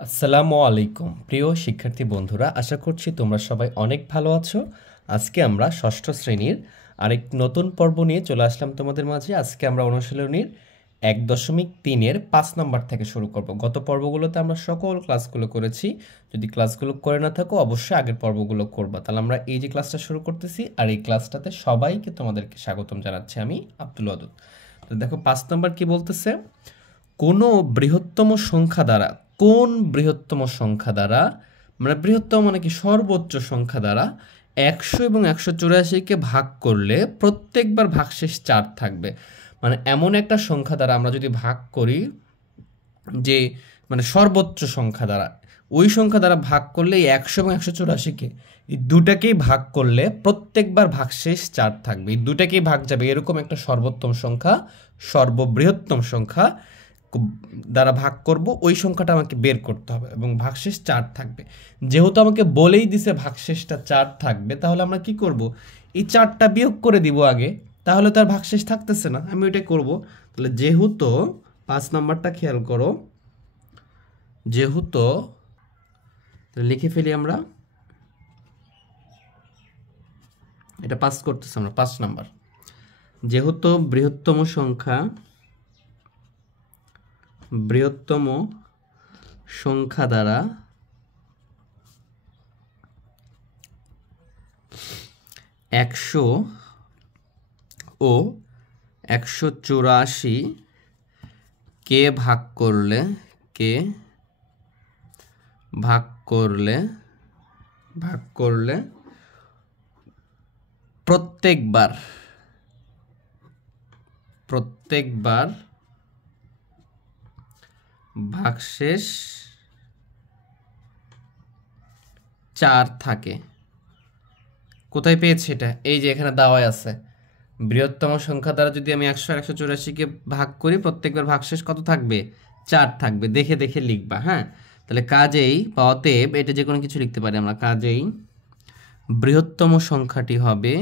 আসসালামু আলাইকুম প্রিয় শিক্ষার্থী বন্ধুরা, আশা করছি তোমরা সবাই অনেক ভালো আছো। আজকে আমরা ষষ্ঠ শ্রেণীর আরেক নতুন পর্ব নিয়ে চলে আসলাম তোমাদের মাঝে। আজকে আমরা অনুশীলনীর 1.3-এর 5 নম্বর থেকে শুরু করব। গত পর্বগুলোতে আমরা সকল ক্লাসগুলো করেছি। যদি ক্লাসগুলো করে না থাকো অবশ্যই আগের পর্বগুলো করবা। তাহলে আমরা এই যে ক্লাসটা শুরু করতেছি, আর এই ক্লাসটাতে সবাইকে তোমাদেরকে স্বাগতম জানাচ্ছি আমি আব্দুল ওয়াদুদ। তো দেখো 5 নম্বর কি বলতেছে, কোনো বৃহত্তম সংখ্যা দ্বারা, কোন বৃহত্তম সংখ্যা দ্বারা, মানে বৃহত্তম মানে কি সর্বোচ্চ সংখ্যা দ্বারা 100 এবং 184-কে ভাগ করলে প্রত্যেকবার ভাগশেষ 4 থাকবে। মানে এমন একটা সংখ্যা দ্বারা আমরা যদি ভাগ করি, যে মানে সর্বোচ্চ সংখ্যা দ্বারা, ওই সংখ্যা দ্বারা ভাগ করলে এই 100 এবং 184-কে, এই দুটাকেই ভাগ করলে প্রত্যেকবার ভাগশেষ 4 থাকবে। এই দুটাকেই ভাগ যাবে এরকম একটা সর্বোত্তম সংখ্যা, সর্ববৃহত্তম সংখ্যা দ্বারা ভাগ করব, ওই সংখ্যাটা আমাকে বের করতে হবে এবং ভাগশেষ 4 থাকবে। যেহেতু আমাকে বলেই দিছে ভাগশেষটা 4 থাকবে, তাহলে আমরা কি করব, এই 4টা বিয়োগ করে দিব আগে, তাহলে তো আর ভাগশেষ থাকতেছে না। আমি ওইটাই করব। তাহলে যেহেতু 5 নাম্বারটা খেয়াল করো, যেহেতু লিখে ফেলি আমরা, এটা পাস করতেছি আমরা 5 নাম্বার। যেহেতু বৃহত্তম সংখ্যা দ্বারা 100 ও 184 কে ভাগ করলে প্রত্যেকবার ভাগশেষ 4 থাকে। কোথায় পেয়েছি এটা? এই যে এখানে দেওয়াই আছে, বৃহত্তম সংখ্যা দ্বারা যদি আমি 100 আর 184-কে ভাগ করি, প্রত্যেকবার ভাগশেষ কত থাকবে? 4 থাকবে। দেখে দেখে লিখবা, হ্যাঁ। তাহলে কাজেই বা অতএব, এটা যে কোনো কিছু লিখতে পারি আমরা, কাজেই বৃহত্তম সংখ্যাটি হবে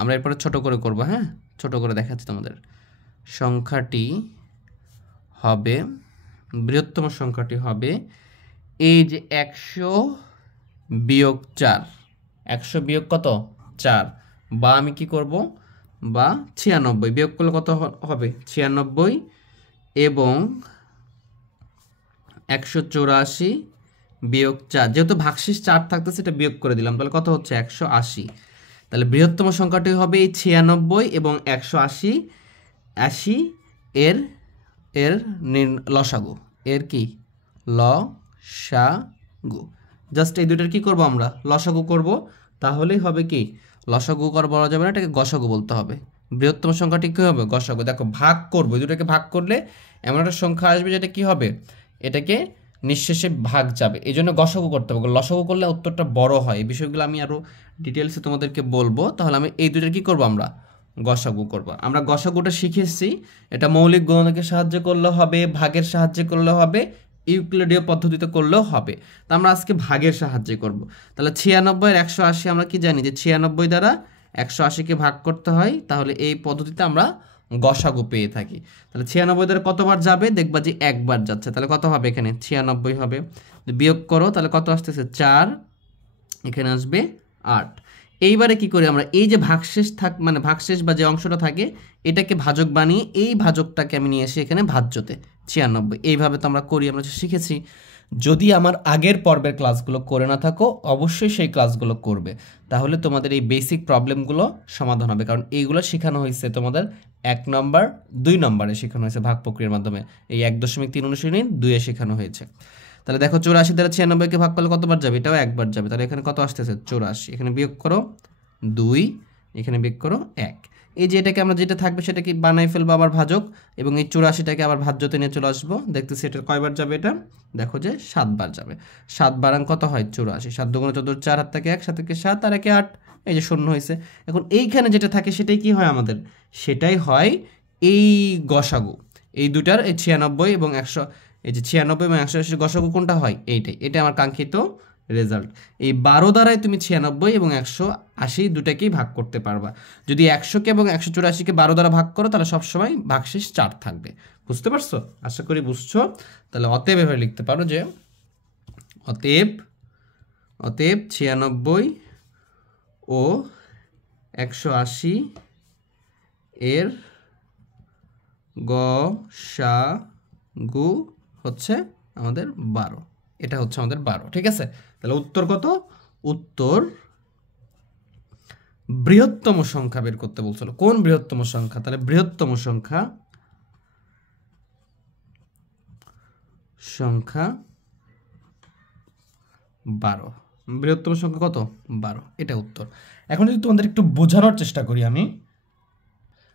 আমরা এরপরে ছোট করে করব, হ্যাঁ, ছোট করে দেখাচ্ছি তোমাদের। বৃহত্তম সংখ্যাটি হবে এই যে 100 বিয়োগ 4, 100 বিয়োগ কত? 4, বা আমি কি করব, বা 96 বিয়োগ করলে কত হবে? 96 এবং 184 বিয়োগ 4, যেহেতু ভাগশেষ 4 থাকতেছে এটা বিয়োগ করে দিলাম, তাহলে কত হচ্ছে? 180। তাহলে বৃহত্তম সংখ্যাটি হবে এই 96 এবং 180 এর লসাগু, এর কি লসাগু। জাস্ট এই দুইটার কি করব আমরা? লসাগু করব। তাহলেই হবে কি, লসাগু করা বলা যাবে না, এটাকে গসাগু বলতে হবে। বৃহত্তম সংখ্যাটি কি হবে? গসাগু। দেখো ভাগ করব, এই দুটাকে ভাগ করলে এমন একটা সংখ্যা আসবে যেটা কি হবে, এটাকে নিঃশেষে ভাগ যাবে, এই জন্য গসাগু করতে হবে। লসাগু করলে উত্তরটা বড় হয়। এই বিষয়গুলো আমি আরও ডিটেলসে তোমাদেরকে বলবো। তাহলে আমি এই দুটার কি করব, আমরা গসাগু করব। আমরা গসাগুটা শিখেছি, এটা মৌলিক গুণনের সাহায্যে করলেও হবে, ভাগের সাহায্যে করলেও হবে, ইউক্লিডীয় পদ্ধতিতে করলেও হবে। তো আমরা আজকে ভাগের সাহায্যে করব। তাহলে 96 এর 180 আমরা কি জানি যে 96 দ্বারা 180-কে ভাগ করতে হয়, তাহলে এই পদ্ধতিতে আমরা গসাগু পেয়ে থাকি। তাহলে 96 দ্বারা কতবার যাবে? দেখবা যে একবার যাচ্ছে, তাহলে কত হবে? এখানে 96 হবে। বিয়োগ করো, তাহলে কত আসতেছে? 4, এখানে আসবে 8। এইবারে কি করি আমরা, এই যে ভাগশেষ মানে ভাগশেষ বা যে অংশটা থাকে, এটাকে ভাজক বানিয়ে এই ভাজকটাকে আমি নিয়ে এসে এখানে ভাজ্যতে 96, এইভাবে তো আমরা করি, আমরা শিখেছি। যদি আমার আগের পর্বের ক্লাসগুলো করে না থাকো অবশ্যই সেই ক্লাসগুলো করবে, তাহলে তোমাদের এই বেসিক প্রবলেমগুলো সমাধান হবে। কারণ এইগুলো শেখানো হয়েছে তোমাদের 1 নম্বর 2 নম্বরে শেখানো হয়েছে ভাগ প্রক্রিয়ার মাধ্যমে, এই 1.3 অনুশীলনী 2-এ শেখানো হয়েছে। তাহলে দেখো 84 দ্বারা 96-কে ভাগ করলে কতবার যাবে? এটাও একবার যাবে। তাহলে এখানে কত আসতেছে? 84। এখানে বিয়োগ করো 2, এখানে বিয়োগ করো 1। এই যে এটাকে আমরা যেটা থাকবে সেটাকে বানাই ফেলবো আবার ভাজক, এবং এই 84-টাকে আবার ভাজ্যতে নিয়ে চলে আসবো। দেখতেছি এটা কয়বার যাবে? এটা দেখো যে 7 বার যাবে। 7 বারাং কত হয়? 84। 7 দুগুণে 14, 4 হাত থেকে 1, 7 থেকে 7 আর 1 8, এই যে 0 হয়েছে। এখন এইখানে যেটা থাকে সেটাই কি হয় আমাদের? সেটাই হয় এই গসাগু। এই দুটার এই 96 এবং 100, এই যে 96 এবং 180 গসাগু কোনটা হয়? এটা আমার কাঙ্ক্ষিত রেজাল্ট। এই 12 দ্বারাই তুমি 96 এবং 180 দুটাকেই ভাগ করতে পারবা। যদি 100-কে এবং 184-কে 12 দ্বারা ভাগ করো, তাহলে সবসময় ভাগশেষ 4 থাকবে। বুঝতে পারছো? আশা করি বুঝছো। তাহলে অতএব এভাবে লিখতে পারো যে অতএব 96 ও 180 এর গসাগু হচ্ছে আমাদের 12। এটা হচ্ছে আমাদের 12, ঠিক আছে? তাহলে উত্তর কত? উত্তর বৃহত্তম সংখ্যা বের করতে বলছিল। কোন বৃহত্তম সংখ্যা? তাহলে বৃহত্তম সংখ্যা 12। বৃহত্তম সংখ্যা কত? 12। এটা উত্তর। এখন যদি তোমাদের একটু বোঝানোর চেষ্টা করি আমি,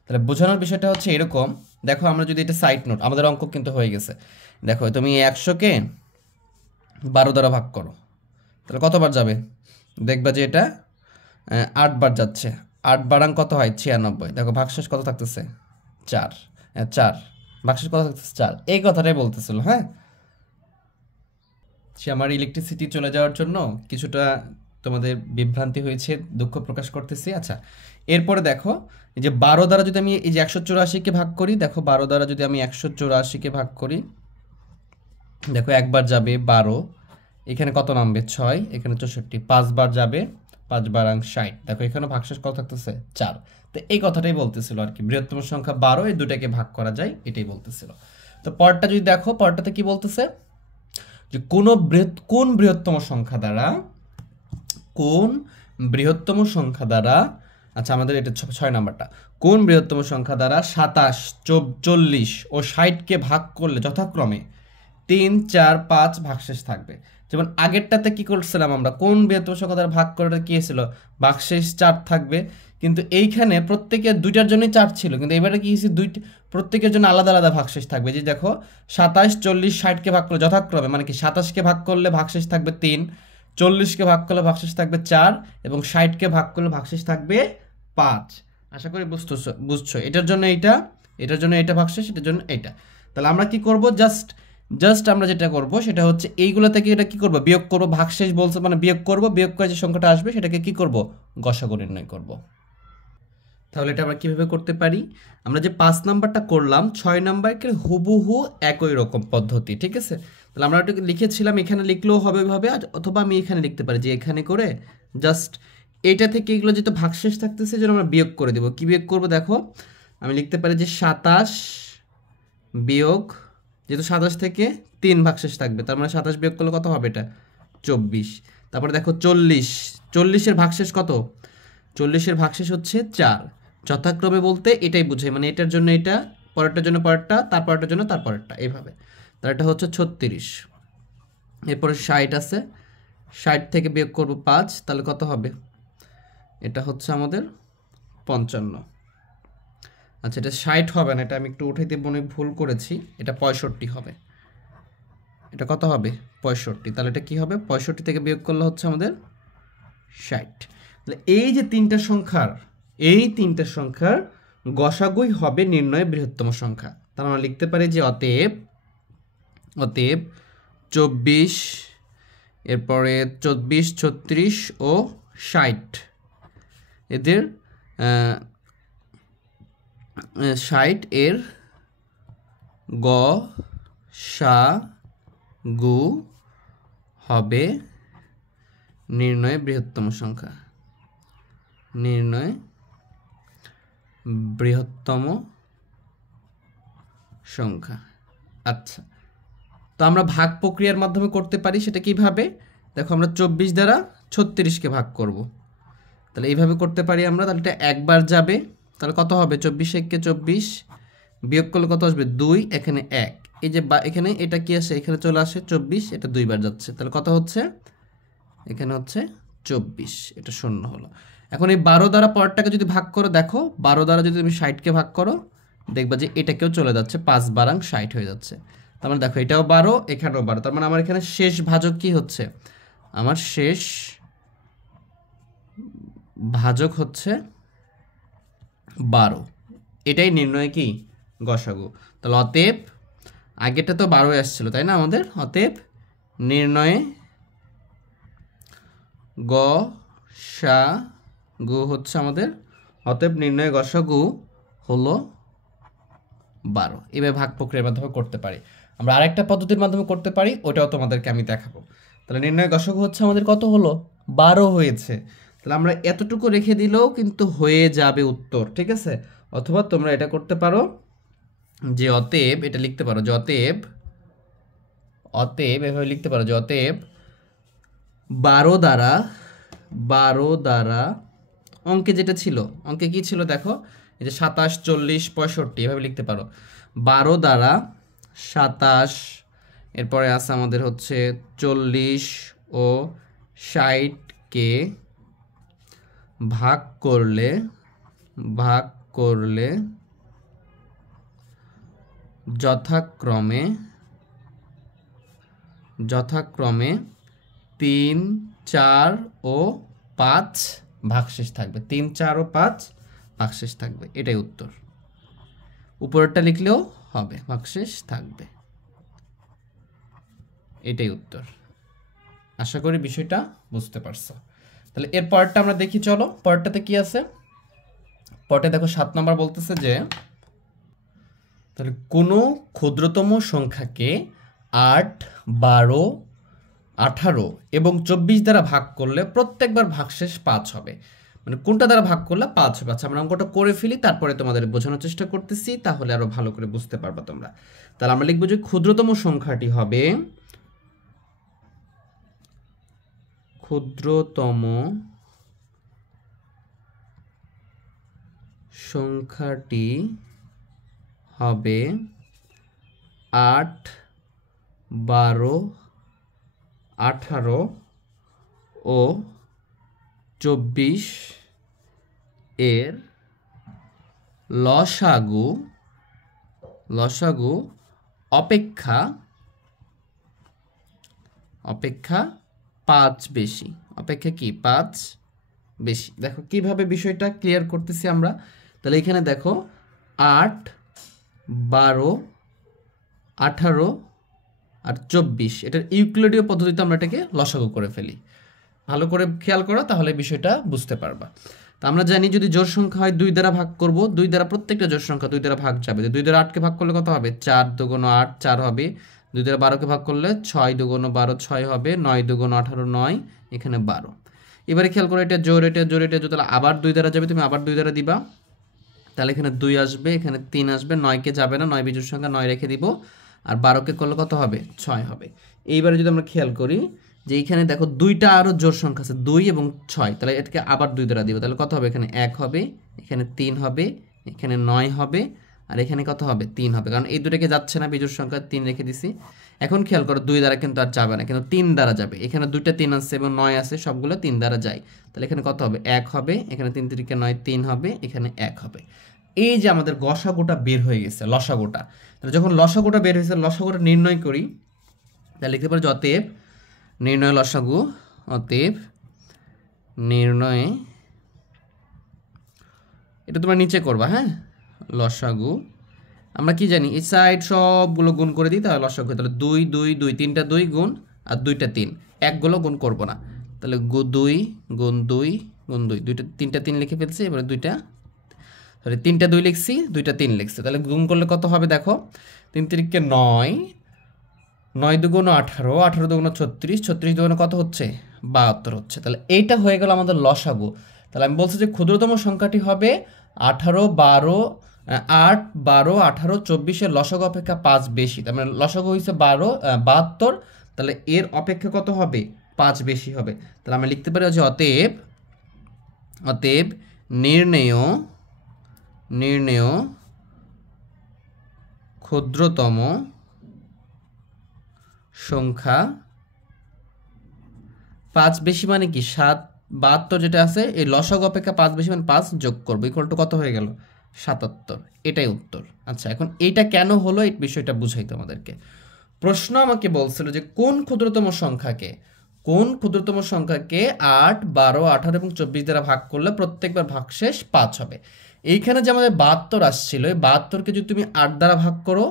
তাহলে বোঝানোর বিষয়টা হচ্ছে এরকম। দেখো আমরা যদি এটা সাইড নোট, আমাদের অঙ্ক কিন্তু হয়ে গেছে। দেখো তুমি 100কে 12 দ্বারা ভাগ করো, তাহলে কতবার যাবে? দেখবা যে এটা 8 বার যাচ্ছে। 8 বারাং কত হয়? 96। দেখো ভাগশেষ কত থাকতেছে? 4। 4 ভাগশেষ কত থাকতেছে? 4। এই কথাটাই বলতেছিল। হ্যাঁ, সে আমার ইলেকট্রিসিটি চলে যাওয়ার জন্য কিছুটা তোমাদের বিভ্রান্তি হয়েছে, দুঃখ প্রকাশ করতেছি। আচ্ছা, এরপরে দেখো এই যে 12 দ্বারা যদি আমি এই যে 184কে ভাগ করি, দেখো 12 দ্বারা যদি আমি 184কে ভাগ করি, দেখো একবার যাবে 12, এখানে কত নামবে? 6, এখানে 64, 5 বার যাবে, 5 বারাং 60। দেখো এখানে ভাগশেষ কত থাকতেছে? 4। তো এই কথাটাই বলতেছিল আর কি, বৃহত্তম সংখ্যা 12, এই দুটাকে ভাগ করা যায়, এটাই বলতেছিল। তো পরেরটা যদি দেখো, পরেরটাতে কি বলতেছে যে কোন বৃহত্তম সংখ্যা দ্বারা, কোন বৃহত্তম সংখ্যা দ্বারা, আচ্ছা আমাদের এটা 6 নাম্বারটা, কোন বৃহত্তম সংখ্যা দ্বারা 27, 40 ও 60কে ভাগ করলে যথাক্রমে 3, 4, 5 ভাগশেষ থাকবে। যেমন আগেরটাতে কি করছিলাম আমরা, কোন বৃহত্তম সংখ্যা দ্বারা ভাগ করে কি ছিল? ভাগশেষ 4 থাকবে। কিন্তু এইখানে প্রত্যেকের দুইটার জন্যই 4 ছিল, কিন্তু এবারে কি হয়েছে? প্রত্যেকের জন্য আলাদা আলাদা ভাগশেষ থাকবে। যে দেখো 27, 40, 60কে ভাগ করলে যথাক্রমে, মানে কি 27কে ভাগ করলে ভাগশেষ থাকবে 3, 40কে ভাগ করলে ভাগশেষ থাকবে 4 এবং 60কে ভাগ করলে ভাগশেষ থাকবে 5। আশা করি বুঝছো। এটার জন্য এইটা, এটার জন্য এটা ভাগশেষ, এটার জন্য এইটা। তাহলে আমরা কি করব? জাস্ট আমরা যেটা করব সেটা হচ্ছে এইগুলো থেকে এটা কি করব? বিয়োগ করব। ভাগশেষ বলছে মানে বিয়োগ করব, বিয়োগ করে যে সংখ্যাটা আসবে সেটাকে কি করব? গসাগু নির্ণয় করব। তাহলে এটা আমরা কিভাবে করতে পারি? আমরা যে 5 নাম্বারটা করলাম, 6 নাম্বারকে হুবহু একই রকম পদ্ধতি, ঠিক আছে? তাহলে আমরা এটা লিখেছিলাম, এখানে লিখলেও হবে এভাবে, অথবা আমি এখানে লিখতে পারি যে এখানে করে জাস্ট এইটা থেকে এগুলো যেহেতু ভাগশেষ থাকতেছে যেন আমরা বিয়োগ করে দেবো। কি বিয়োগ করব? দেখো আমি লিখতে পারি যে 27 বিয়োগ, যেহেতু 27 থেকে 3 ভাগশেষ থাকবে, তার মানে 27 বিয়োগ করলে কত হবে? এটা 24। তারপরে দেখো 40 এর ভাগশেষ কত? 40-এর ভাগশেষ হচ্ছে 4। যথাক্রমে বলতে এটাই বুঝায়, মানে এটার জন্য এটা, পরেরটার জন্য পরেরটা, তারপরেরটার জন্য তারপরেরটা, এইভাবে। তাহলে এটা হচ্ছে 36। এরপরে 60 আছে, 60 থেকে বিয়োগ করব 5, তাহলে কত হবে? এটা হচ্ছে আমাদের 55। আচ্ছা, এটা 60 হবে না, এটা আমি একটু উঠাইতে মনে ভুল করেছি, এটা 65 হবে। এটা কত হবে? 65। তাহলে এটা কি হবে? 65 থেকে বিয়োগ করলে হচ্ছে আমাদের 60। তাহলে এই যে তিনটা সংখ্যার গসাগুই হবে নির্ণয় বৃহত্তম সংখ্যা। তাহলে আমরা লিখতে পারি যে অতএব 24, এরপরে 24, 36 ও 60 এদের 60 এর গসাগু হবে নির্ণয় বৃহত্তম সংখ্যা। নির্ণয় বৃহত্তম সংখ্যা। আচ্ছা, তো আমরা ভাগ প্রক্রিয়ার মাধ্যমে করতে পারি। সেটা কিভাবে? দেখো আমরা 24 দ্বারা 36কে ভাগ করব, তাহলে এইভাবে করতে পারি আমরা। তাহলে এটা একবার যাবে, তাহলে কত হবে? 24 একে 24, বিয়োগ করলে কত আসবে? 2, এখানে 1, এই যে এখানে এটা কি আসে? এখানে চলে আসে 24, এটা 2 বার যাচ্ছে, তাহলে কত হচ্ছে? এখানে হচ্ছে 24, এটা 0 হলো। এখন এই 12 দ্বারা পরেরটাকে যদি ভাগ করো, দেখো 12 দ্বারা যদি তুমি 60কে ভাগ করো, দেখবা যে এটাকেও চলে যাচ্ছে, 5 বারাং 60 হয়ে যাচ্ছে। তার মানে দেখো এটাও 12, এখানেও 12, তার মানে আমার এখানে শেষ ভাজক কি হচ্ছে? আমার শেষ ভাজক হচ্ছে 12। এটাই নির্ণয় কি? গসাগু। তাহলে অতএব, আগেটা তো 12 আসছিল তাই না আমাদের, অতএব নির্ণয়ে গসাগু হচ্ছে আমাদের, অতএব নির্ণয় গসাগু হলো 12। এভাবে ভাগ প্রক্রিয়ার মাধ্যমে করতে পারি। আমরা আরেকটা পদ্ধতির মাধ্যমে করতে পারি, ওটাও তোমাদেরকে আমি দেখাবো। তাহলে নির্ণয় গসাগু হচ্ছে আমাদের কত হলো, 12 হয়েছে। তাহলে আমরা এতটুকু রেখে দিলেও কিন্তু হয়ে যাবে উত্তর, ঠিক আছে। অথবা তোমরা এটা করতে পারো যে অতএব, এটা লিখতে পারো যে অতএব এভাবে লিখতে পারো যে অতএব 12 দ্বারা অঙ্কে যেটা ছিল, অঙ্কে কি ছিল দেখো, এই যে 27, 40, 65 এভাবে লিখতে পারো। 12 দ্বারা 27, এরপরে আছে আমাদের হচ্ছে 40 ও 60কে ভাগ করলে যথাক্রমে 3, 4 ও 5 ভাগশেষ থাকবে। 3, 4 ও 5 ভাগশেষ থাকবে, এটাই উত্তর। উপরেরটা লিখলেও হবে, ভাগশেষ থাকবে, এটাই উত্তর। আশা করি বিষয়টা বুঝতে পারছো। তাহলে এর পরেরটা আমরা দেখি, চলো পরেরটাতে কি আছে। পরে দেখো 7 নম্বর বলতেছে যে তাহলে কোনো ক্ষুদ্রতম সংখ্যাকে 8, 12, 18 এবং 24 দ্বারা ভাগ করলে প্রত্যেকবার ভাগশেষ 5 হবে। মানে কোনটা দ্বারা ভাগ করলে 5 হবে। আচ্ছা, আমরা অঙ্কটা করে ফেলি, তারপরে তোমাদের বোঝানোর চেষ্টা করতেছি, তাহলে আরো ভালো করে বুঝতে পারবা তোমরা। তাহলে আমরা লিখবো যে ক্ষুদ্রতম সংখ্যাটি হবে আট, 12, 18 ও 24 এর লসাগু অপেক্ষা 5 বেশি। অপেক্ষা কি 5 বেশি। দেখো কিভাবে বিষয়টা ক্লিয়ার করতেছি আমরা। তাহলে এখানে দেখো 8, 12, 18 আর 24, এটার ইউক্লিডীয় পদ্ধতিতে আমরা এটাকে লসাগু করে ফেলি। ভালো করে খেয়াল করো, তাহলে বিষয়টা বুঝতে পারবা। তা আমরা জানি যদি জোড় সংখ্যা হয় 2 দ্বারা ভাগ করব, 2 দ্বারা প্রত্যেকটা জোড় সংখ্যা 2 দ্বারা ভাগ যাবে। 2 দ্বারা 8কে ভাগ করলে কত হবে, 4 দুগুণ 8 4 হবে। 2 দ্বারা 12কে ভাগ করলে 6 দুগুণ 12 6 হবে। 9 দুগুণ 18 9, এখানে 12। এবারে খেয়াল করো, এটা জোড় তাহলে আবার 2 দ্বারা যাবে, তুমি আবার 2 দ্বারা দিবা, তাহলে এখানে 2 আসবে, এখানে 3 আসবে। 9কে যাবে না, 9 বিজোড় সংখ্যা, 9 রেখে দিব। আর 12কে করলে কত হবে, 6 হবে। এইবারে যদি আমরা খেয়াল করি যে এইখানে দেখো 2টা আরও জোড় সংখ্যা আছে, 2 এবং 6, তাহলে এটাকে আবার 2 দ্বারা দিব, তাহলে কত হবে, এখানে 1 হবে, এখানে 3 হবে, এখানে 9 হবে, আর এখানে কত হবে, 3 হবে। কারণ এই দুটাকে যাচ্ছে না, বিজোড় সংখ্যা 3 রেখে দিছি। এখন খেয়াল করো 2 দ্বারা কিন্তু আর যাবে না, কিন্তু 3 দ্বারা যাবে। এখানে 2টা 3 আছে এবং 9 আছে, সবগুলো 3 দ্বারা যায়। তাহলে এখানে কত হবে, 1 হবে, এখানে 3 3কে 9 3 হবে, এখানে 1 হবে। এই যে আমাদের গসাগুটা বের হয়ে গেছে, লসাগুটা। তাহলে যখন লসাগুটা বের হয়েছে, লসাগুটা নির্ণয় করি, তাহলে লিখতে পারি অতএব নির্ণয় লসাগু, অতএব নির্ণয়ে, এটা তোমরা নিচে করবা, হ্যাঁ, লসাগু। আমরা কি জানি, এই সাইড সবগুলো গুণ করে দিই, তাহলে লসাগু। তাহলে 2 2 2, 3টা 2 গুণ, আর 2টা 3, একগুলো গুণ করবো না। তাহলে 2 গুণ 2 গুণ 2, 3টা 3 লিখে ফেলছি। এবারে 3টা 2 লিখছি, 2টা 3 লিখছি। তাহলে গুণ করলে কত হবে দেখো, 3 3কে 9, 9 দুগুণ 18, 18 দুগুণ 36, 36 দুগুণ কত হচ্ছে, 72 হচ্ছে। তাহলে এইটা হয়ে গেল আমাদের লসাগু। তাহলে আমি বলছি যে ক্ষুদ্রতম সংখ্যাটি হবে 8, 12, 18, 24 এর লসাগু অপেক্ষা 5 বেশি। তার মানে লসাগু হয়েছে 72, তাহলে এর অপেক্ষা কত হবে, 5 বেশি হবে। তাহলে আমরা লিখতে পারি যে অতএব নির্ণেয় ক্ষুদ্রতম সংখ্যা 5 বেশি মানে কি, 72 যেটা আছে এই লসাগু অপেক্ষা 5 বেশি মানে 5 যোগ করবো, ইকুয়াল টু কত হয়ে গেল, 77। এটাই উত্তর। আচ্ছা, এখন এইটা কেন হলো, এই বিষয়টা বুঝাই তোমাদেরকে। প্রশ্ন আমাকে বলছিল যে কোন ক্ষুদ্রতম সংখ্যাকে 8, 12, 18 এবং 24 দ্বারা ভাগ করলে প্রত্যেকবার ভাগশেষ 5 হবে। এইখানে যে আমাদের 72 আসছিল, এই 72কে যদি তুমি 8 দ্বারা ভাগ করো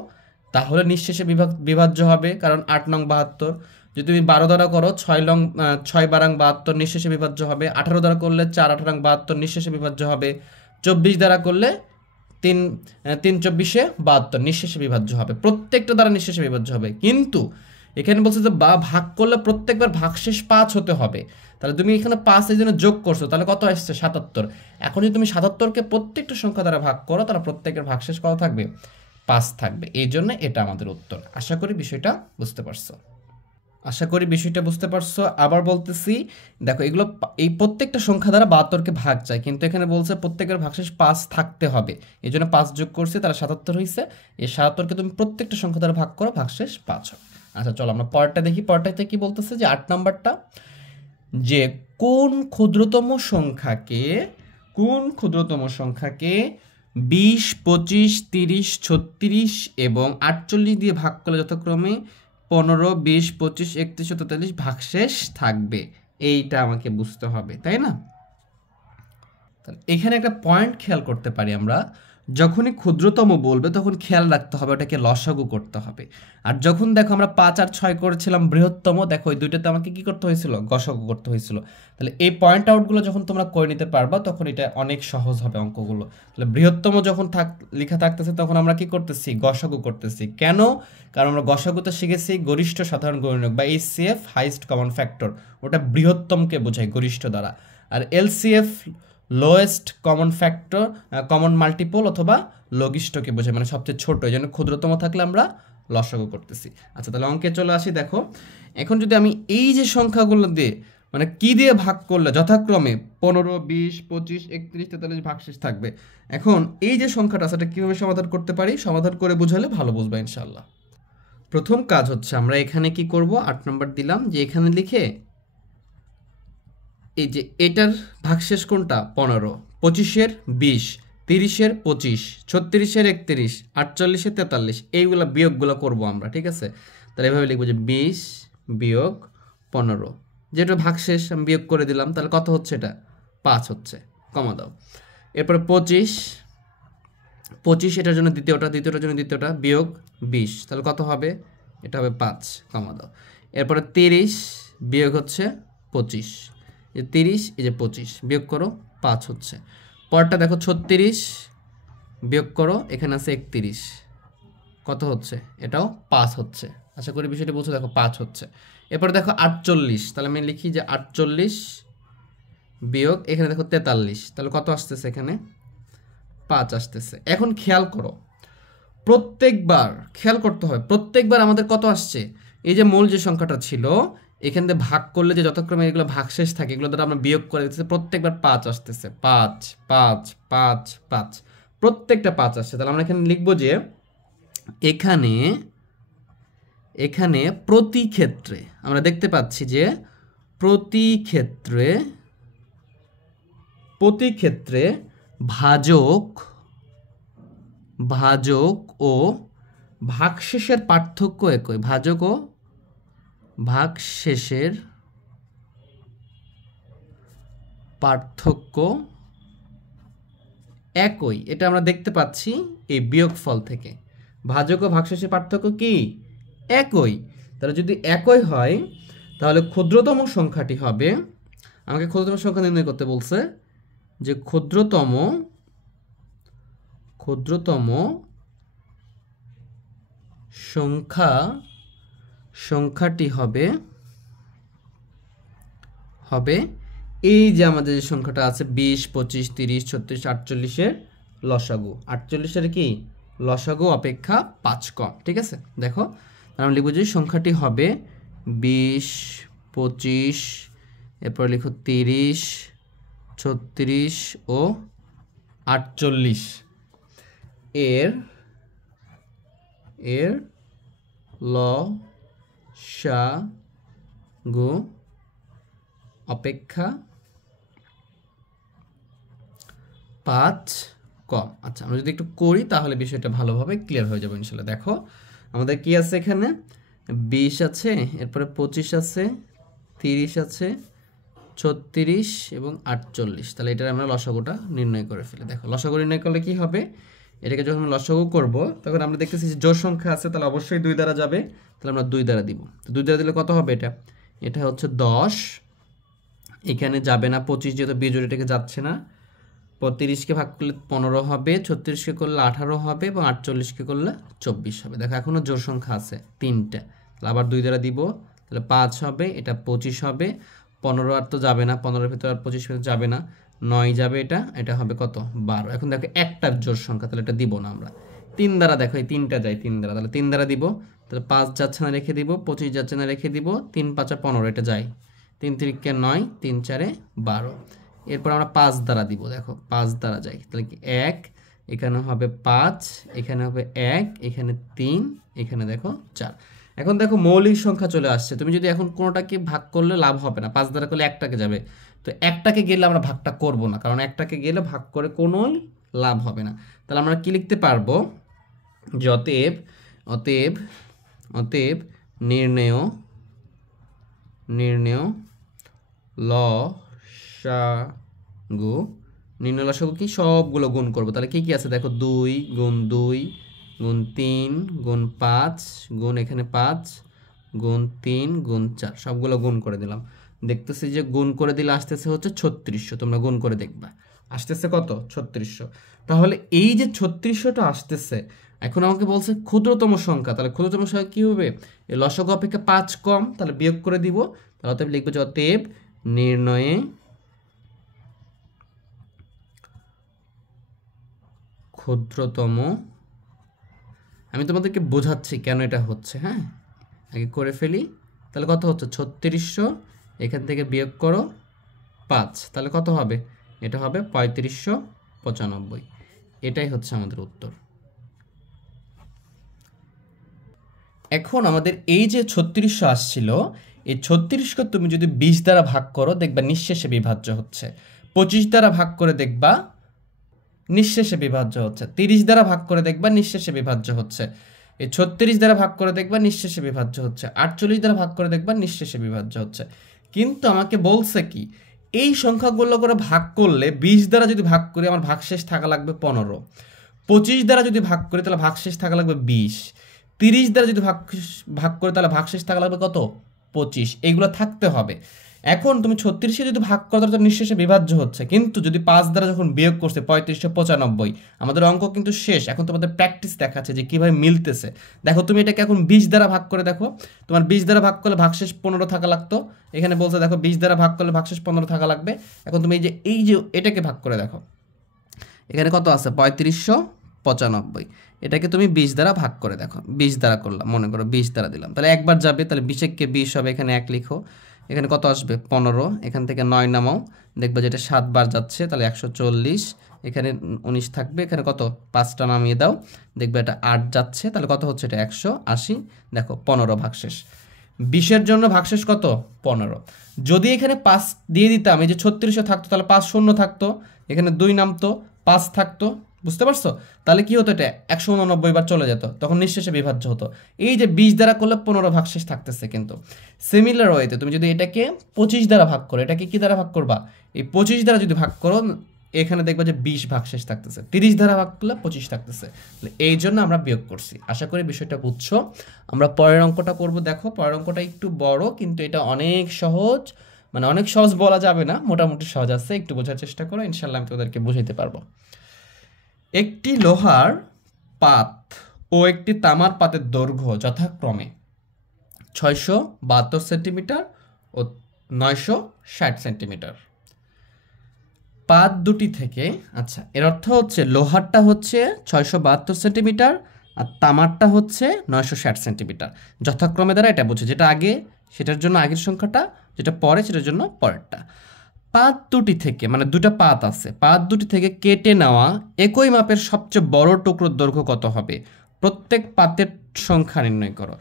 তাহলে নিঃশেষে বিভাজ্য হবে, কারণ 8 নং 72। যদি তুমি 12 দ্বারা করো, 6 12 72 নিঃশেষে বিভাজ্য হবে। 18 দ্বারা করলে 4 18 72 নিঃশেষে বিভাজ্য হবে। 24 দ্বারা করলে তিন 3×24 72 নিঃশেষে বিভাজ্য হবে, প্রত্যেকটা দ্বারা নিঃশেষে বিভাজ্য হবে। কিন্তু এখানে বলছে যে ভাগ করলে প্রত্যেকবার ভাগশেষ 5 হতে হবে। তাহলে তুমি এখানে 5 এই জন্য যোগ করছো, তাহলে কত আসছে 77। এখন যদি তুমি 77কে প্রত্যেকটা সংখ্যা দ্বারা ভাগ করো, তাহলে প্রত্যেকের ভাগশেষ কত থাকবে? 5 থাকবে। এই জন্য এটা আমাদের উত্তর। আশা করি বিষয়টা বুঝতে পারছো। আবার বলতেছি, দেখো এগুলো এই প্রত্যেকটা সংখ্যা দ্বারা 72কে ভাগ যায়, কিন্তু এখানে বলছে প্রত্যেকের ভাগশেষ 5 থাকতে হবে। এই জন্য 5 যোগ করছে, তারা 77 হয়েছে। এই 77কে তুমি প্রত্যেকটা সংখ্যা দ্বারা ভাগ করো, ভাগশেষ 5 হবে। আচ্ছা চলো আমরা পরেরটা দেখি। পরেরটাতে কি বলতেছে যে 8 নাম্বারটা, যে কোন ক্ষুদ্রতম সংখ্যাকে 20, 25, 30, 36 এবং 48 দিয়ে ভাগ করলে যথাক্রমে 15, 20, 25, 31, 43 ভাগশেষ থাকবে, এইটা আমাকে বুঝতে হবে, তাই না? এখানে একটা পয়েন্ট খেয়াল করতে পারি আমরা, যখনই ক্ষুদ্রতম বলবে তখন খেয়াল রাখতে হবে ওটাকে লসাগু করতে হবে। আর যখন দেখো আমরা 5 আর 6 করেছিলাম বৃহত্তম, দেখো ওই দুইটাতে আমাকে কি করতে হয়েছিল? গসাগু করতে হয়েছিল। তাহলে এই পয়েন্ট আউটগুলো যখন তোমরা করে নিতে পারবা তখন এটা অনেক সহজ হবে অঙ্কগুলো। তাহলে বৃহত্তম যখন লেখা থাকতেছে তখন আমরা কি করতেছি? গসাগু করতেছি। কেন? কারণ আমরা গসাগুতে শিখেছি গরিষ্ঠ সাধারণ গুণনীয়ক বা HCF হাইয়েস্ট কমন ফ্যাক্টর, ওটা বৃহত্তমকে বোঝায় গরিষ্ঠ দ্বারা। আর LCF lowest common factor, common multiple অথবা লঘিষ্ঠকে বোঝায়, মানে সবচেয়ে ছোট। এই জন্য ক্ষুদ্রতম থাকলে আমরা লসাগু করতেছি। আচ্ছা তাহলে অঙ্কে চলে আসি। দেখো এখন যদি আমি এই যে সংখ্যাগুলো দিয়ে, মানে কি দিয়ে ভাগ করলে যথাক্রমে 15, 20, 25, 31, 43 ভাগশেষ থাকবে, এখন এই যে সংখ্যাটা সেটা কীভাবে সমাধান করতে পারি? সমাধান করে বুঝালে ভালো বুঝবা ইনশাল্লাহ। প্রথম কাজ হচ্ছে আমরা এখানে কি করব, 8 নম্বর দিলাম, যে এখানে লিখে এই যে এটার ভাগশেষ কোনটা? 15, 25-এর 20, 30-এর 25, 36-এর 31, 48-এর 43, এইগুলো বিয়োগগুলো করব আমরা, ঠিক আছে? তাহলে এভাবে লিখবো যে 20 বিয়োগ 15, যেটা ভাগশেষ আমি বিয়োগ করে দিলাম, তাহলে কত হচ্ছে? এটা 5 হচ্ছে, কমা দাও। এরপরে 25 এটার জন্য দ্বিতীয়টার জন্য দ্বিতীয়টা, বিয়োগ 20, তাহলে কত হবে? এটা হবে 5, কমা দাও। এরপরে 30 বিয়োগ হচ্ছে 25, এই 30 এই যে 25 বিয়োগ করো, 5 হচ্ছে। পরটা দেখো 36 বিয়োগ করো, এখানে আছে 31, কত হচ্ছে? এটাও 5 হচ্ছে। আশা করি বিষয়টা বলছো। দেখো 5 হচ্ছে। এরপরে দেখো 48, তাহলে আমি লিখি যে 48 বিয়োগ এখানে দেখো 43, তাহলে কত আসতেছে? এখানে 5 আসতেছে। এখন খেয়াল করো, প্রত্যেকবার খেয়াল করতে হবে, প্রত্যেকবার আমাদের কত আসছে? এই যে মূল যে সংখ্যাটা ছিল এখান থেকে ভাগ করলে যে যথাক্রমে এগুলো ভাগশেষ থাকে, এগুলো দ্বারা আমরা বিয়োগ করে দিতেছি, প্রত্যেকবার 5 আসতেছে। 5 5 5 5, প্রত্যেকটা 5 আসছে। তাহলে আমরা এখানে লিখবো যে এখানে প্রতি ক্ষেত্রে আমরা দেখতে পাচ্ছি যে প্রতি ক্ষেত্রে ভাজক ও ভাগশেষের পার্থক্য একই। ভাজক ও ভাগশেষের পার্থক্য একই, এটা আমরা দেখতে পাচ্ছি এই বিয়োগফল থেকে। ভাজক ও ভাগশেষের পার্থক্য কি? একই। তাহলে যদি একই হয় তাহলে ক্ষুদ্রতম সংখ্যাটি হবে, আমাকে ক্ষুদ্রতম সংখ্যা নির্ণয় করতে বলছে, যে ক্ষুদ্রতম সংখ্যাটি হবে এই যে আমাদের যে সংখ্যাটা আছে 20, 25, 30, 36, 48-এর লসাগু। 48-এর কি? লসাগু অপেক্ষা 5 কম, ঠিক আছে? দেখো আমরা লিখব যে সংখ্যাটি হবে 20, 25, এরপর লিখো 30, 36 ও 48 এর লসাগু অপেক্ষা 5 কম। আচ্ছা আমরা যদি একটু করি তাহলে বিষয়টা ভালোভাবে ক্লিয়ার হয়ে যাবে ইনশাআল্লাহ। দেখো আমাদের কি আছে? এখানে 20 আছে, এরপরে 25 আছে, 30 আছে, 36 এবং 48। তাহলে এটার আমরা লসাগুটা নির্ণয় করে ফেলি। দেখো লসাগু নির্ণয় করলে কি হবে? এটাকে যখন আমরা লসাগু করব তখন আমরা দেখতেছি যে জোড় সংখ্যা আছে, তাহলে অবশ্যই 2 দ্বারা যাবে, তাহলে আমরা 2 দ্বারা দিব। তো 2 দ্বারা দিলে কত হবে? এটা হচ্ছে 10, এখানে যাবে না 25 যেহেতু বিজোড়, এটাকে যাচ্ছে না, 30কে ভাগ করলে 15 হবে, 36কে করলে 18 হবে এবং 48কে করলে 24 হবে। দেখো এখনও জোড় সংখ্যা আছে 3টা, তাহলে আবার 2 দ্বারা দিব, তাহলে 5 হবে, এটা 25 হবে, 15 আর তো যাবে না, 15-এর ভিতরে আর 25 ভিতরে যাবে না, 9 যাবে, এটা হবে কত 12। এখন দেখো একটা জোড় সংখ্যা, তাহলে এটা দিব না আমরা, 3 দ্বারা দেখো এই 3টা যায় 3 দ্বারা, তাহলে 3 দ্বারা দিব, তাহলে 5 যাচ্ছে না রেখে দিব, 25 যাচ্ছে না রেখে দিব, 3 5 15 এটা যায়, 3 3 9, 3 4 12। এরপর আমরা 5 দ্বারা দিব, দেখো 5 দ্বারা যাই, তাহলে কি 1, এখানে হবে 5, এখানে হবে 1, এখানে 3, এখানে দেখো 4। এখন দেখো মৌলিক সংখ্যা চলে আসছে, তুমি যদি এখন কোনোটাকে ভাগ করলে লাভ হবে না, 5 দ্বারা করলে একটাকে যাবে, তো একটাকে গেলে আমরা ভাগটা করব না, কারণ একটাকে গেলে ভাগ করে কোনোই লাভ হবে না। তাহলে আমরা কি লিখতে পারবো, যে অতএব অতএব অতএব নির্ণেয় লসাগু, নির্ণয় লসাগু কি সবগুলো গুণ করব, তাহলে কি কি আছে দেখো, 2 গুণ 2 গুণ 3 গুণ 5 গুণ এখানে 5 গুণ 3 গুণ 4 সবগুলো গুণ করে দিলাম। দেখতেছি যে গুণ করে দিলে আসতেছে হচ্ছে 3600, তোমরা গুণ করে দেখবা আসতেছে কত 3600। তাহলে এই যে 3600টা আসতেছে, এখন আমাকে বলছে ক্ষুদ্রতম সংখ্যা, তাহলে ক্ষুদ্রতম সংখ্যা কি হবে, এই লসাগু অপেক্ষা 5 কম, তাহলে বিয়োগ করে দিব, তাহলে অতএব লিখবো যে অতএব নির্ণয়ে ক্ষুদ্রতম, আমি তোমাদেরকে বোঝাচ্ছি কেন এটা হচ্ছে, হ্যাঁ আগে করে ফেলি। তাহলে কত হচ্ছে 3600, এখান থেকে বিয়োগ করো 5, তাহলে কত হবে, এটা হবে 3595, এটাই হচ্ছে আমাদের উত্তর। এখন আমাদের এই যে 3600 আসছিল, এই 3600 তুমি যদি 20 দ্বারা ভাগ করো দেখবা নিঃশেষে বিভাজ্য হচ্ছে, 25 দ্বারা ভাগ করে দেখবা নিঃশেষে বিভাজ্য হচ্ছে, 30 দ্বারা ভাগ করে দেখবা নিঃশেষে বিভাজ্য হচ্ছে, এই 36 দ্বারা ভাগ করে দেখবা নিঃশেষে বিভাজ্য হচ্ছে, 48 দ্বারা ভাগ করে দেখবা নিঃশেষে বিভাজ্য হচ্ছে। কিন্তু আমাকে বলছে কি, এই সংখ্যাগুলো করে ভাগ করলে 20 দ্বারা যদি ভাগ করি আমার ভাগশেষ থাকা লাগবে 15, 25 দ্বারা যদি ভাগ করি তাহলে ভাগশেষ থাকা লাগবে 20, 30 দ্বারা যদি ভাগ করে তাহলে ভাগশেষ থাকা লাগবে কত 25, এইগুলো থাকতে হবে। এখন তুমি 36কে যদি ভাগ করো তাহলে নিঃশেষে বিভাজ্য হচ্ছে, কিন্তু যদি 5 দ্বারা যখন বিয়োগ করছে 3595, আমাদের অঙ্ক কিন্তু শেষ। এখন তোমাদের প্র্যাকটিস দেখাচ্ছে যে কিভাবে মিলতেছে। দেখো তুমি এটাকে এখন 20 দ্বারা ভাগ করে দেখো, তোমার 20 দ্বারা ভাগ করলে ভাগশেষ 15 থাকা লাগতো, এখানে বলছে দেখো 20 দ্বারা ভাগ করলে ভাগশেষ 15 থাকা লাগবে। এখন তুমি এই যে এটাকে ভাগ করে দেখো, এখানে কত আছে 3595, এটাকে তুমি 20 দ্বারা ভাগ করে দেখো, 20 দ্বারা করলাম, মনে করো 20 দ্বারা দিলাম, তাহলে একবার যাবে, তাহলে 20 20 হবে, এখানে 1 লিখো, এখানে কত আসবে 15, এখান থেকে 9 নামাও, দেখবে যেটা 7 বার যাচ্ছে, তাহলে 140, এখানে 19 থাকবে, এখানে কত 5টা নামিয়ে দাও, দেখবে এটা 8 যাচ্ছে, তাহলে কত হচ্ছে এটা 180, দেখো 15 ভাগশেষ। 20-এর জন্য ভাগশেষ কত 15। যদি এখানে 5 দিয়ে দিতাম, এই যে 3600 থাকতো, তাহলে 5 শূন্য থাকতো, এখানে 2 নামতো, 5 থাকতো, বুঝতে পারছো? তাহলে কি হতো, এটা 189 বার চলে যেত, তখন নিঃশেষে বিভাজ্য হতো। এই যে 20 দ্বারা করলে 15 ভাগশেষ থাকতেছে। কিন্তু সিমিলার ওয়েতে তুমি যদি এটাকে 25 দ্বারা ভাগ করো, এটাকে কি দ্বারা ভাগ করবা, এই 25 দ্বারা যদি ভাগ করো, এখানে দেখবা যে 20 ভাগশেষ থাকতেছে, 30 দ্বারা ভাগ করলে 25 থাকতেছে, এই জন্য আমরা বিয়োগ করছি। আশা করি বিষয়টা বুঝছো। আমরা পরের অঙ্কটা করব। দেখো পরের অঙ্কটা একটু বড়, কিন্তু এটা অনেক সহজ, মানে অনেক সহজ বলা যাবে না, মোটামুটি সহজ আছে, একটু বোঝার চেষ্টা করো, ইনশাল্লাহ আমি তোদেরকে বুঝাইতে পারবো। একটি লোহার পাত ও একটি তামার পাতের দৈর্ঘ্য যথাক্রমে 672 সেন্টিমিটার ও 960 সেন্টিমিটার। পাত দুটি থেকে, আচ্ছা এর অর্থ হচ্ছে লোহারটা হচ্ছে 672 সেন্টিমিটার আর তামারটা হচ্ছে 960 সেন্টিমিটার, যথাক্রমে দ্বারা এটা বুঝে, যেটা আগে সেটার জন্য আগের সংখ্যাটা, যেটা পরে সেটার জন্য পরেরটা। পাত দুটি থেকে, মানে দুটা পাত আছে, পাত দুটি থেকে কেটে নেওয়া একই মাপের সবচেয়ে বড় টুকরোর দৈর্ঘ্য কত হবে, প্রত্যেক পাতের সংখ্যা নির্ণয় করো।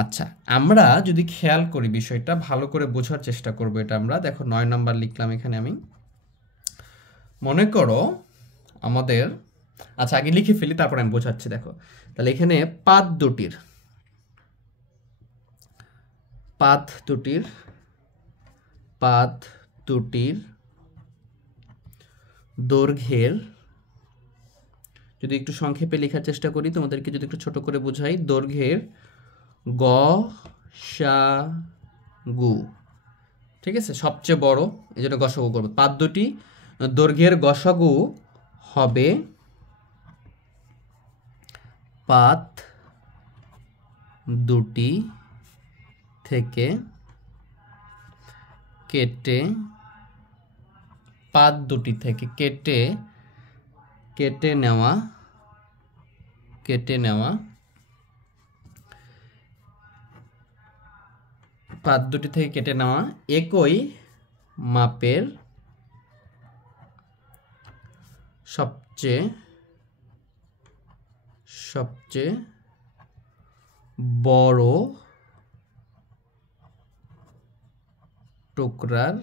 আচ্ছা আমরা যদি খেয়াল করি বিষয়টা ভালো করে বোঝার চেষ্টা করব। এটা আমরা দেখো 9 নাম্বার লিখলাম এখানে আমি, মনে করো আমাদের, আচ্ছা আগে লিখে ফেলি তারপর আমি বোঝাচ্ছি। দেখো তাহলে এখানে পাত দুটির দৈর্ঘ্যের, যদি একটু সংক্ষেপে লেখার চেষ্টা করি, তোমাদেরকে যদি একটু ছোট করে বোঝাই, দৈর্ঘ্যের গসাগু, ঠিক আছে, সবচেয়ে বড়, এই জন্য গসাগু করবো। পাত দুটি দৈর্ঘ্যের গসাগু হবে পাত দুটি থেকে কেটে নেওয়া পাত দুটি থেকে কেটে নেওয়া একই মাপের সবচেয়ে বড় টুকরার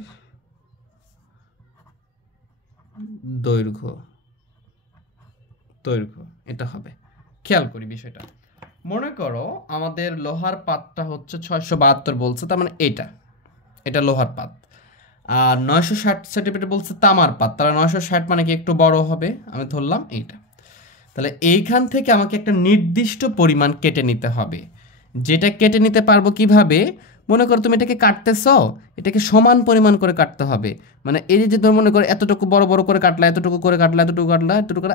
দৈর্ঘ্য এটা হবে। খেয়াল করি বিষয়টা। মনে করো আমাদের লোহার পাতটা হচ্ছে 672 বলছে, তার মানে এটা লোহার পাত। আর 960 সেন্টিমিটার বলছে তামার পাত, তাহলে 960 মানে কি একটু বড় হবে, আমি ধরলাম এইটা। তাহলে এইখান থেকে আমাকে একটা নির্দিষ্ট পরিমাণ কেটে নিতে হবে। যেটা কেটে নিতে পারবো কিভাবে? মনে করো তুমি এটাকে কাটতেছ, এটাকে সমান পরিমাণ করে কাটতে হবে। মানে এই যে তুমি মনে করো এতটুকু বড় বড় করে কাটলা, এতটুকু করে কাটলা, এতটুকু কাটলা, এতটুকু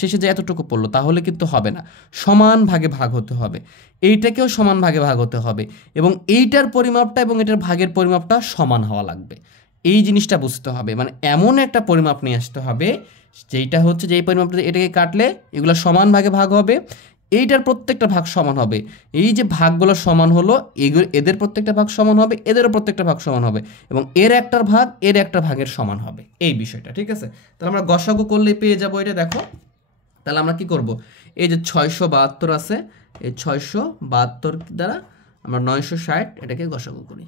শেষে যে এতটুকু পড়লো, তাহলে কিন্তু হবে না। সমান ভাগে ভাগ হতে হবে, এইটাকেও সমান ভাগে ভাগ হতে হবে, এবং এইটার পরিমাপটা এবং এটার ভাগের পরিমাপটা সমান হওয়া লাগবে। এই জিনিসটা বুঝতে হবে। মানে এমন একটা পরিমাপ নিয়ে আসতে হবে যেটা হচ্ছে যেই পরিমাপটা এটাকে কাটলে এগুলো সমান ভাগে ভাগ হবে, এইটার প্রত্যেকটা ভাগ সমান হবে। এই যে ভাগগুলো সমান হলো, এদের প্রত্যেকটা ভাগ সমান হবে, এদেরও প্রত্যেকটা ভাগ সমান হবে, এবং এর একটার ভাগ এর একটা ভাগের সমান হবে। এই বিষয়টা ঠিক আছে। তাহলে আমরা গসাগু করলে পেয়ে যাবো এটা। দেখো তাহলে আমরা কি করব, এই যে 672 আছে, এই 672 দ্বারা আমরা 960 এটাকে গসাগু করি।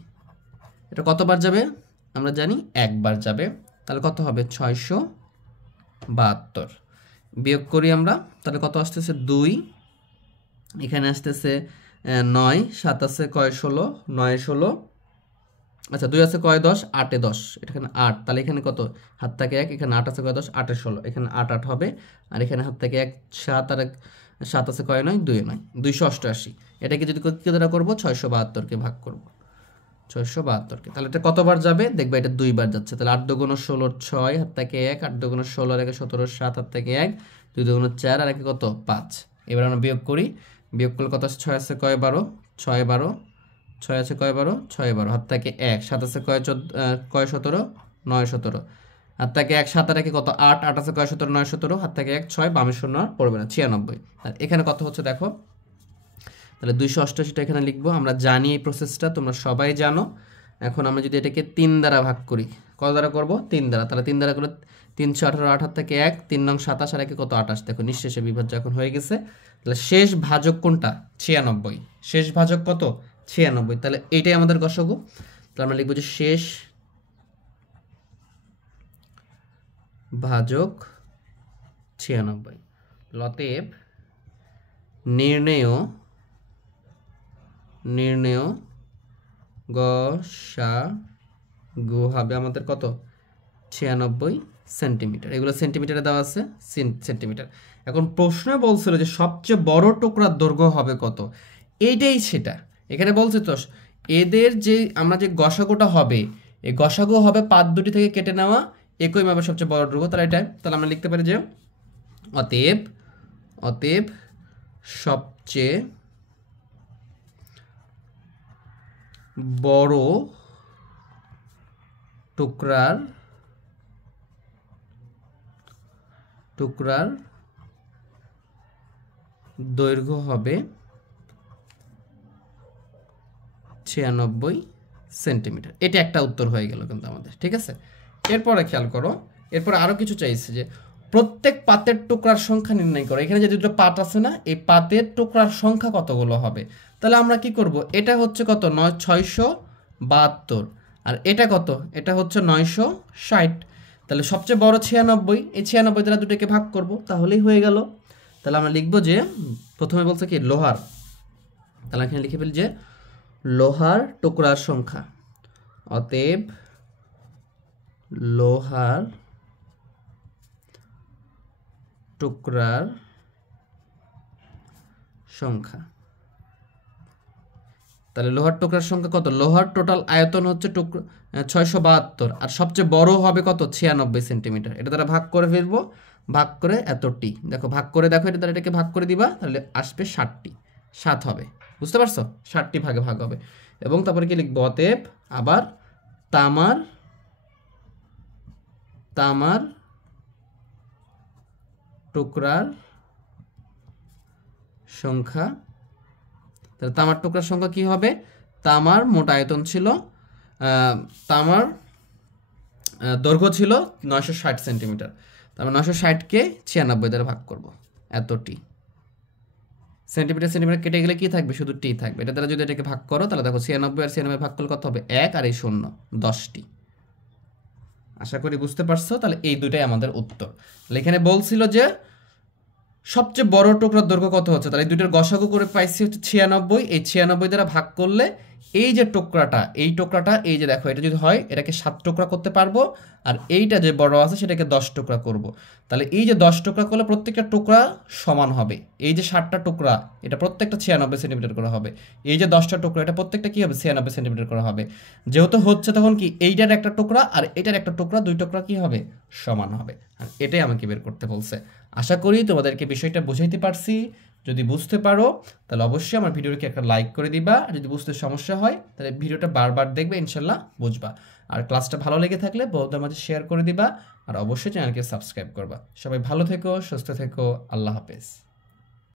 এটা কতবার যাবে আমরা জানি, একবার যাবে। তাহলে কত হবে 672 বিয়োগ করি আমরা, তাহলে কত আসতেছে 2, এখানে আসতেছে 9, 7 আছে কয় 16, 9 16, আচ্ছা 2 আছে কয় 10, 8 10, এখানে 8, তাহলে এখানে কত হাত থেকে 1, এখানে 8 আছে কয় 10, 8 16, এখানে 8 8 হবে, আর এখানে হাত থেকে 1 7, আর 7 আছে কয় 9, 2 9, 288। এটাকে যদি কি দ্বারা করবো, 672 কে ভাগ করব 672 কে, তাহলে এটা কতবার যাবে দেখবে, এটা 2 বার যাচ্ছে। তাহলে 8 2 16 6, হাত থেকে 1, 8 2 16 আর 1 17 7, হাত থেকে 1, 2 2 4 আর 1 কত 5। এবার আমরা বিয়োগ করি, বিয়োগ করলে কত আছে, 6 আছে কয় 12, 6 12, 6 আছে কয় 12, 6 12, হাত থেকে 1, 7 আছে কয় 17, 9 17, হাত থেকে 1 7 আর 1 কত 8, 8 আছে কয় 17, 9 17, হাত থেকে 1 6, বামে শূন্য পড়বে না, 96। আর এখানে কত হচ্ছে দেখো, তাহলে 288টা এখানে লিখবো। আমরা জানি এই প্রসেসটা, তোমরা সবাই জানো। এখন আমরা যদি এটাকে 3 দ্বারা ভাগ করি, কত দ্বারা করব, 3 দ্বারা। তাহলে 3 দ্বারা করলে 3 18, 8 হাত থেকে 1, 3 9 27 আর 1 কত 28। দেখো নিঃশেষে বিভাজ্য এখন হয়ে গেছে। তাহলে শেষ ভাজক কোনটা, 96। শেষ ভাজক কত, 96। তাহলে এইটাই আমাদের গসাগু। তাহলে আমরা লিখবো যে শেষ ভাজক 96। অতএব নির্ণেয় গসাগু হবে আমাদের কত, 96 সেন্টিমিটার। এগুলো সেন্টিমিটারে দেওয়া আছে, সেন্টিমিটার। এখন প্রশ্নে বলছিল যে সবচেয়ে বড় টুকরার দৈর্ঘ্য হবে কত, এইটাই সেটা। এখানে বলছে তো এদের যে আমরা যে গসাগুটা হবে, এই গসাগু হবে পাত দুটি থেকে কেটে নেওয়া একই মাপের সবচেয়ে বড় দৈর্ঘ্য। তাহলে এটা, তাহলে আমরা লিখতে পারি যে অতএব সবচেয়ে বড় টুকরার দৈর্ঘ্য হবে 96 সেন্টিমিটার। এটা একটা উত্তর হয়ে গেল কিন্তু আমাদের, ঠিক আছে। এরপরে খেয়াল করো, এরপরে আরো কিছু চাইছে যে প্রত্যেক পাতের টুকরার সংখ্যা নির্ণয় করো। এখানে যে দুটো পাত আছে না, এই পাতের টুকরার সংখ্যা কতগুলো হবে। তাহলে আমরা কি করব, এটা হচ্ছে কত 672, আর এটা কত, এটা হচ্ছে 960। তাহলে সবচেয়ে বড় 96, এই 96 দ্বারা দুটোকে ভাগ করব, তাহলেই হয়ে গেল। তাহলে আমরা লিখবো যে প্রথমে বলছে কি লোহার, তাহলে এখানে লিখে ফেলি যে লোহার টুকরার সংখ্যা। অতএব লোহার টুকরার সংখ্যা। তাহলে লোহার টুকরার সংখ্যা কত, লোহার টোটাল আয়তন হচ্ছে 672, আর সবচেয়ে বড় হবে কত, 96 সেন্টিমিটার। এটা দ্বারা ভাগ করে ফেলবো, ভাগ করে এতটি, দেখো ভাগ করে দেখো, এটা তাহলে এটাকে ভাগ করে দিবা, তাহলে আসবে 60টি, 7 হবে, বুঝতে পারছো? 60টি ভাগে ভাগ হবে। এবং তারপরে কি লিখবো, অতএব আবার তামার টুকরার সংখ্যা, তাহলে তামার টুকরার সংখ্যা কি হবে, তামার মোট আয়তন ছিল, তামার দৈর্ঘ্য ছিল 960 সেন্টিমিটার, তারপর 960কে 96 দ্বারা ভাগ করব, এতটি। সেন্টিমিটার সেন্টিমিটার কেটে গেলে কি থাকবে, শুধু টি থাকবে। এটা দ্বারা যদি এটাকে ভাগ করো তাহলে দেখো 96 আর 96 ভাগ করলে কত হবে, 1 আর এই 0, 10টি। আশা করি বুঝতে পারছো। তাহলে এই দুটাই আমাদের উত্তর। এখানে বলছিল যে সবচেয়ে বড় টুকরার দৈর্ঘ্য কত হচ্ছে, তাহলে এই দুটোর গসাগু করে পাইছি হচ্ছে 96। এই 96 দ্বারা ভাগ করলে এই যে টুকরাটা, এই টুকরাটা, এই যে দেখো এটা যদি হয় এটাকে 7 টুকরা করতে পারবো, আর এইটা যে বড় আছে সেটাকে 10 টুকরা করব। তাহলে এই যে 10 টুকরা করলে প্রত্যেকটা টুকরা সমান হবে। এই যে 7টা টুকরা এটা প্রত্যেকটা 96 সেন্টিমিটার করে হবে। এই যে 10টা টুকরা এটা প্রত্যেকটা কি হবে, 96 সেন্টিমিটার করে হবে। যেহেতু হচ্ছে তখন কি এইটার একটা টুকরা আর এটার একটা টুকরা, দুই টুকরা কি হবে, সমান হবে। আর এটাই আমাকে বের করতে বলছে। আশা করি তোমাদেরকে বিষয়টা বুঝাইতে পারছি। যদি বুঝতে পারো তাহলে অবশ্যই আমার ভিডিওকে একটা লাইক করে দিবা, আর যদি বুঝতে সমস্যা হয় তাহলে ভিডিওটা বারবার দেখবে, ইনশাল্লাহ বুঝবা। আর ক্লাসটা ভালো লেগে থাকলে বন্ধুদের মাঝে শেয়ার করে দিবা, আর অবশ্যই চ্যানেলকে সাবস্ক্রাইব করবা। সবাই ভালো থেকো, সুস্থ থেকো, আল্লাহ হাফেজ।